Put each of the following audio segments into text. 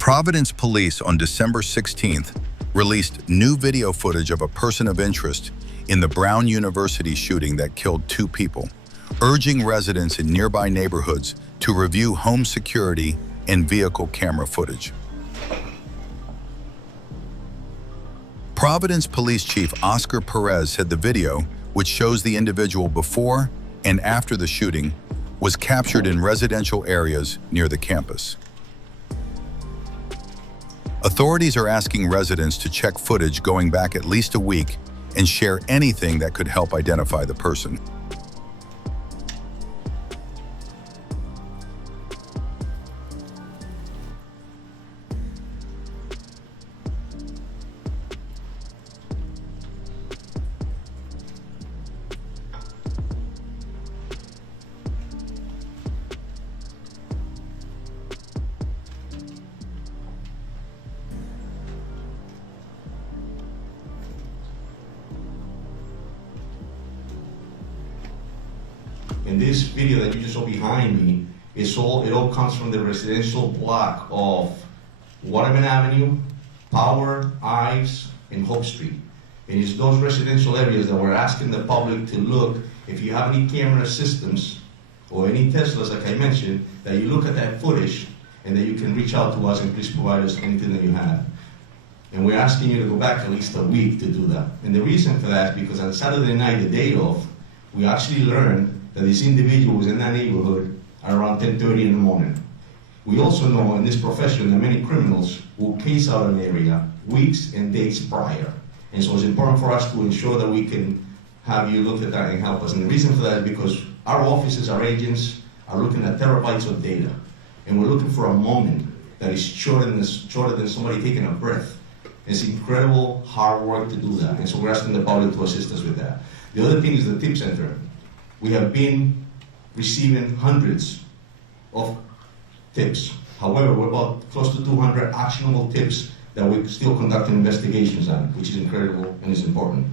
Providence police on December 16th released new video footage of a person of interest in the Brown University shooting that killed 2 people, urging residents in nearby neighborhoods to review home security and vehicle camera footage. Providence Police Chief Oscar Perez said the video, which shows the individual before and after the shooting, was captured in residential areas near the campus. Authorities are asking residents to check footage going back at least a week and share anything that could help identify the person. And this video that you just saw behind me, it all comes from the residential block of Waterman Avenue, Power, Ives, and Hope Street. And it's those residential areas that we're asking the public to look, if you have any camera systems or any Teslas, like I mentioned, that you look at that footage and that you can reach out to us and please provide us anything that you have. And we're asking you to go back at least a week to do that. And the reason for that is because on Saturday night, the day of, we actually learned that this individual was in that neighborhood at around 10:30 in the morning. We also know in this profession that many criminals will case out an area weeks and days prior. And so it's important for us to ensure that we can have you look at that and help us. And the reason for that is because our officers, our agents, are looking at terabytes of data. And we're looking for a moment that is shorter than somebody taking a breath. It's incredible hard work to do that. And so we're asking the public to assist us with that. The other thing is the tip center. We have been receiving hundreds of tips. However, we're about close to 200 actionable tips that we're still conducting investigations on, which is incredible and is important.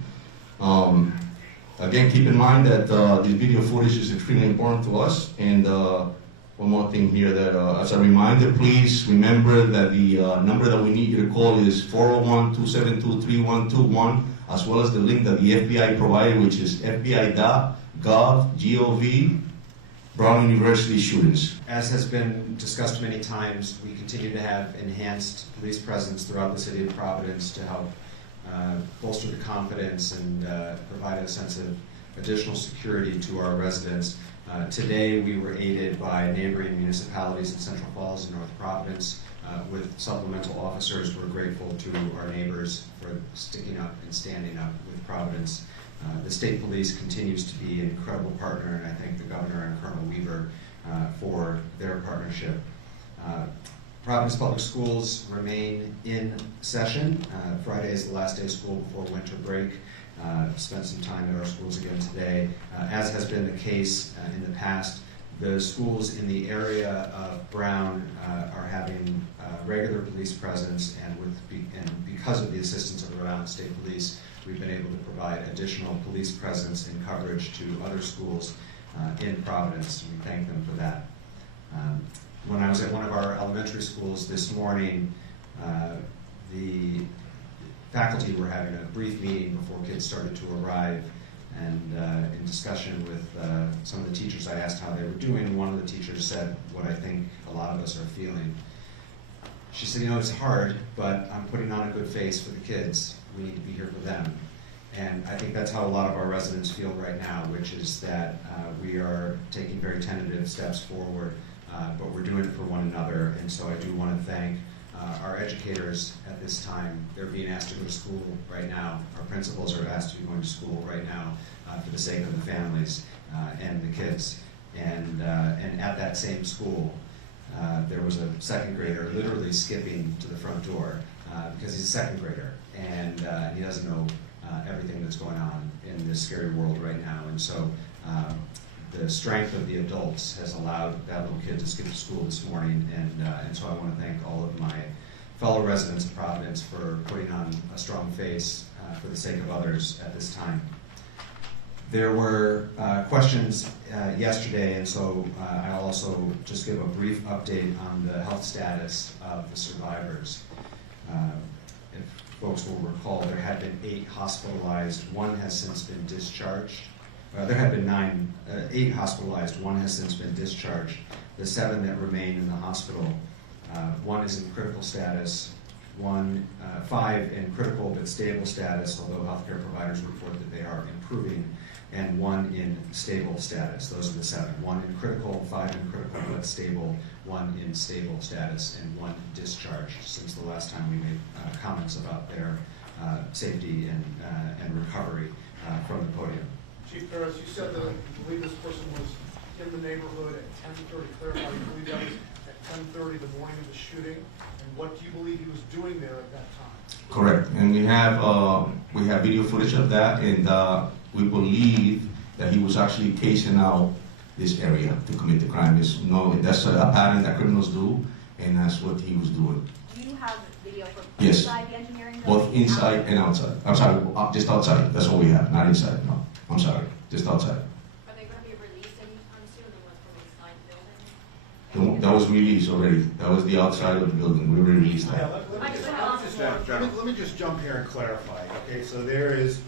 Again, keep in mind that this video footage is extremely important to us. And one more thing here, that as a reminder, please remember that the number that we need you to call is 401-272-3121, as well as the link that the FBI provided, which is fbi.gov, Brown University shootings. As has been discussed many times, we continue to have enhanced police presence throughout the city of Providence to help bolster the confidence and provide a sense of additional security to our residents. Today we were aided by neighboring municipalities in Central Falls and North Providence with supplemental officers. We're grateful to our neighbors for sticking up and standing up with Providence. The state police continues to be an incredible partner, and I thank the governor and Colonel Weaver for their partnership. Providence Public Schools remain in session. Friday is the last day of school before winter break. Spent some time at our schools again today. As has been the case in the past, the schools in the area of Brown are having regular police presence, and because of the assistance of the Rhode Island State Police, we've been able to provide additional police presence and coverage to other schools in Providence, and we thank them for that. When I was at one of our elementary schools this morning, the faculty were having a brief meeting before kids started to arrive, and in discussion with some of the teachers, I asked how they were doing, and one of the teachers said what I think a lot of us are feeling. She said, you know, it's hard, but I'm putting on a good face for the kids. We need to be here for them. And I think that's how a lot of our residents feel right now, which is that we are taking very tentative steps forward, but we're doing it for one another. And so I do want to thank our educators at this time. They're being asked to go to school right now. Our principals are asked to be going to school right now for the sake of the families and the kids. And at that same school, there was a second grader literally skipping to the front door because he's a second grader, and he doesn't know everything that's going on in this scary world right now. And so the strength of the adults has allowed that little kid to skip to school this morning, and so I want to thank all of my fellow residents of Providence for putting on a strong face for the sake of others at this time. There were questions yesterday, and so I'll also just give a brief update on the health status of the survivors. If folks will recall, there had been 8 hospitalized. 1 has since been discharged. There had been 8 hospitalized. 1 has since been discharged. The 7 that remain in the hospital, 1 is in critical status, 5 in critical but stable status, although healthcare providers report that they are improving, and 1 in stable status. Those are the 7. 1 in critical, 5 in critical but stable, 1 in stable status, and 1 discharged since the last time we made comments about their safety and recovery from the podium. Chief Perez, you said that you believe this person was in the neighborhood at 10:30. Clarify, you believe that was at 10:30 the morning of the shooting, and what do you believe he was doing there at that time? Correct, and we have video footage of that, and we believe that he was actually casing out this area to commit the crime. That's a pattern that criminals do, and that's what he was doing. Do you have video from Yes. inside the engineering building? Both inside and outside. I'm sorry, just outside. That's what we have, not inside. No, I'm sorry, just outside. Are they going to be released anytime soon, the ones from inside the building? That was released already. That was the outside of the building. We released Yeah, that. let me just jump here and clarify. Okay, so there is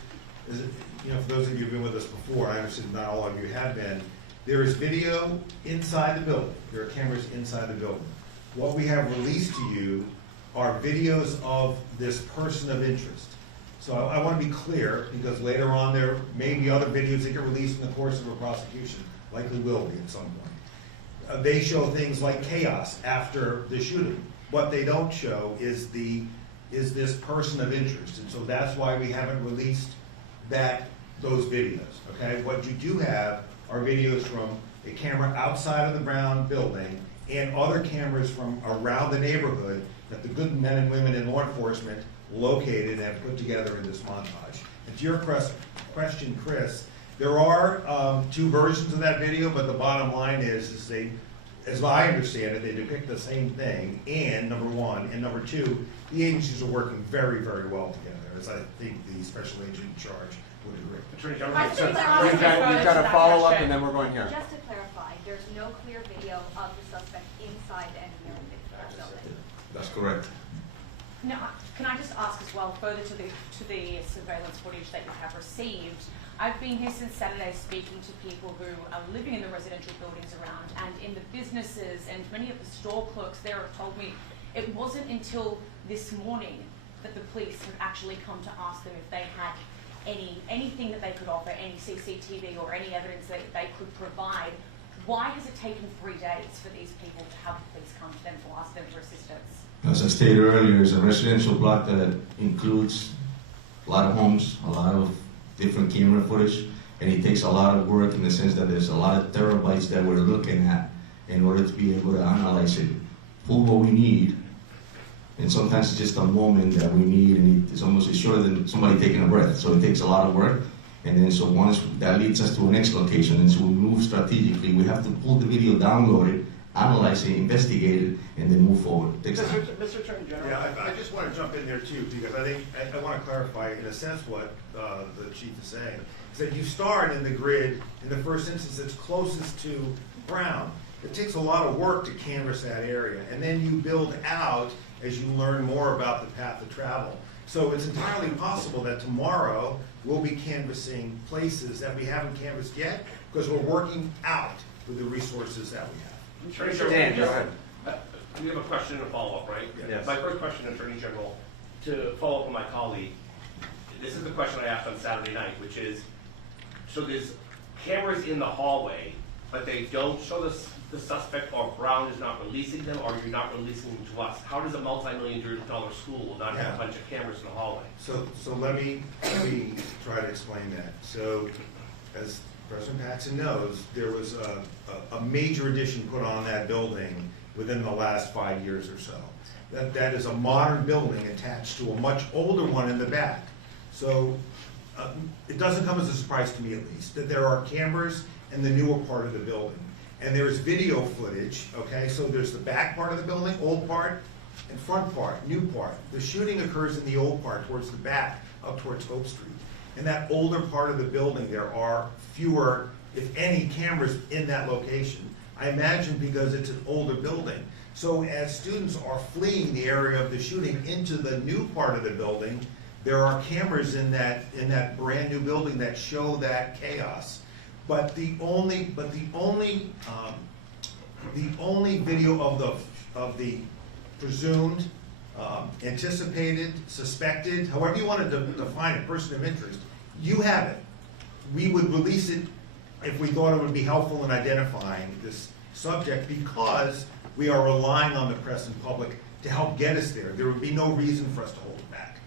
for those of you who've been with us before, I understand not all of you have been, there is video inside the building. There are cameras inside the building. What we have released to you are videos of this person of interest. So I want to be clear, because later on there may be other videos that get released in the course of a prosecution, likely will be at some point. They show things like chaos after the shooting. What they don't show is this person of interest, and so that's why we haven't released those videos. Okay, what you do have are videos from a camera outside of the Brown building and other cameras from around the neighborhood that the good men and women in law enforcement located and put together in this montage. And to your question, Chris, there are 2 versions of that video, but the bottom line is they, as I understand it, they depict the same thing, and number 1, and number 2, the agencies are working very, very well together, as I think the special agent in charge would agree. Attorney We've got a follow-up and then we're going here. Just to clarify, there's no clear video of the suspect inside the engineering building. That's correct. Now, can I just ask as well, further to the surveillance footage that you have received, I've been here since Saturday speaking to people who are living in the residential buildings around and in the businesses, and many of the store clerks there have told me it wasn't until this morning that the police have actually come to ask them if they had anything that they could offer, any CCTV or any evidence that they could provide. Why has it taken 3 days for these people to have the police come to them to ask them for assistance? As I stated earlier, it's a residential block that includes a lot of homes, a lot of different camera footage, and it takes a lot of work in the sense that there's a lot of terabytes that we're looking at in order to be able to analyze it, pull what we need, and sometimes it's just a moment that we need, and it's shorter than somebody taking a breath, so it takes a lot of work. And then so once that leads us to a next location, and so we move strategically, we have to pull the video, download it, analyze it, investigate it, and then move forward. It takes time. Mr. Attorney General. Yeah, I just want to jump in there too, because I think I want to clarify in a sense what the chief is saying. Is that you start in the grid in the first instance that's closest to Brown. It takes a lot of work to canvass that area, and then you build out as you learn more about the path of travel. So it's entirely possible that tomorrow we'll be canvassing places that we haven't canvassed yet, because we're working out with the resources that we have. Attorney Dan, General, go ahead. we have a question and a follow-up, right? Yes. My first question, Attorney General, to follow up on my colleague, this is the question I asked on Saturday night, which is, so there's cameras in the hallway, but they don't show the suspect, or Brown is not releasing them, or you're not releasing them to us. How does a multi-million-dollar school not have a bunch of cameras in the hallway? So let me try to explain that. So, as President Paxson knows, there was a major addition put on that building within the last 5 years or so. That is a modern building attached to a much older one in the back. So it doesn't come as a surprise to me, at least, that there are cameras in the newer part of the building. And there's video footage, okay? So there's the back part of the building, old part, and front part, new part. The shooting occurs in the old part, towards the back, up towards Hope Street. In that older part of the building, there are fewer, if any, cameras in that location. I imagine because it's an older building. So as students are fleeing the area of the shooting into the new part of the building, there are cameras in that brand new building that show that chaos. But the only video of the presumed, anticipated, suspected, however you want to define it, person of interest, you have it. We would release it if we thought it would be helpful in identifying this subject, because we are relying on the press and public to help get us there. There would be no reason for us to hold it back.